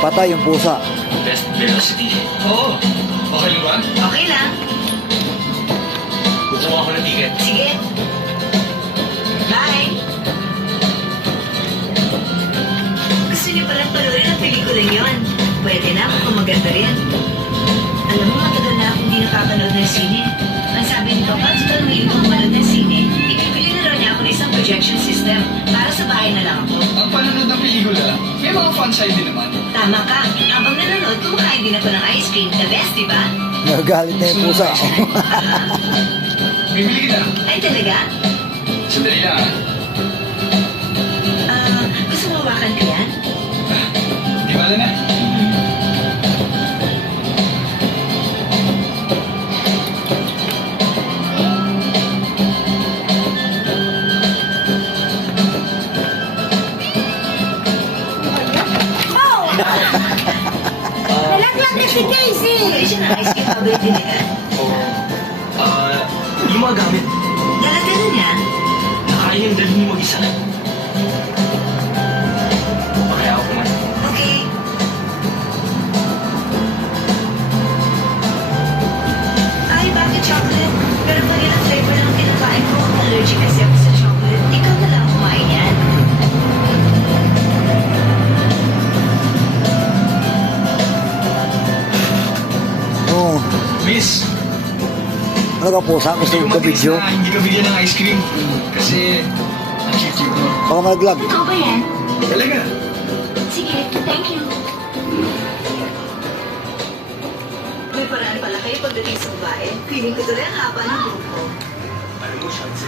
Patay yung pusa. Best velocity. Oo. Okay ba? Okay lang. Kukuha ko ng ticket. Sige. Bye. Gusto niyo palang panoorin ang pelikulang yon. Pwede na kung maganda rin. Alam mo, matagal na akong hindi nakapanood ng sine. Ang sabi ni Papa, total may ibang manood ng sine, ibibili na raw niya ako ng isang projection system para sa bahay na lang ako. Ang panonood ng pelikula, may mga fun side din naman. Tama ka. Habang nanonood, kumakain din ako ng ice cream. The best, di ba? Nagagalit na yung pusa. Bibili kita. Ay, talaga? Sandali lang Gusto mo hawakan ko yan? Di bala na. Nalaglag na si Casey! Bumili siya ng ice cream paborito nila. Yung mga gamit, Dala-dala niya. nakain yung dali mo mag-isa. Kaya ako man. Okay. Ay, bakit chocolate? Pero vanilla flavor lang ang kinakain ko. Allergic kasi ako sa chocolate. Ikaw na lang kumain yan. Oo. Miss, Ano ka pusa? Gusto hindi mo ko ka video? matiis na hindi ka bigyan ng ice cream. Kasi, ang cute mo. Baka malaglag. Ikaw ba yan? Talaga. Sige, thank you. May paraan pala kayo pagdating sa babae. Feeling ko tuloy ang haba ng buhok ko. Alam mo, Shots,